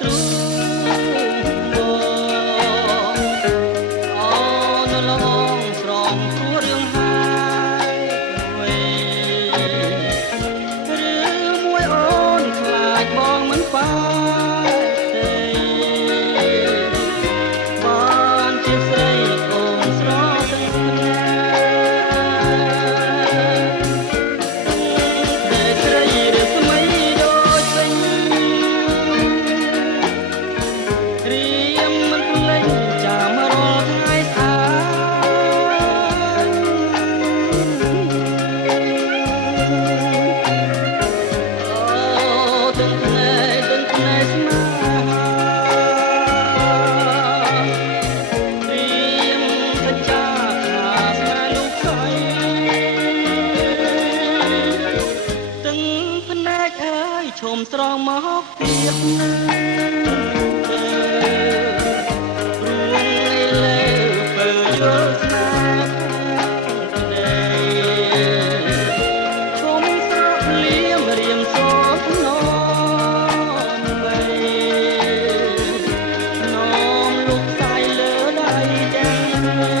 ទ្រូងអូនលងស្រងព្រោះរឿងហើយឬមួយអូនខ្លាចបងមិនប៉ាទេបានជាស្រីអូនស្រទាំងគ្នាស្រីរស្មីដូចពេញត្រៀមមិនភ្លេចចាំរាល់ថ្ងៃស្អាតអូទាំងភ្នែកស្នេហាត្រៀមសច្ចាថាស្នេហ៍លោកស្រីទាំងភ្នែកអើយឈុំស្រងមកទៀតណារួងឯលើបើយល់ស្នេហ៍គ្នាឈុំស្រកលៀមរៀមសភ្នំវៃនោមលោកស្រីលើដៃទាំងគ្នា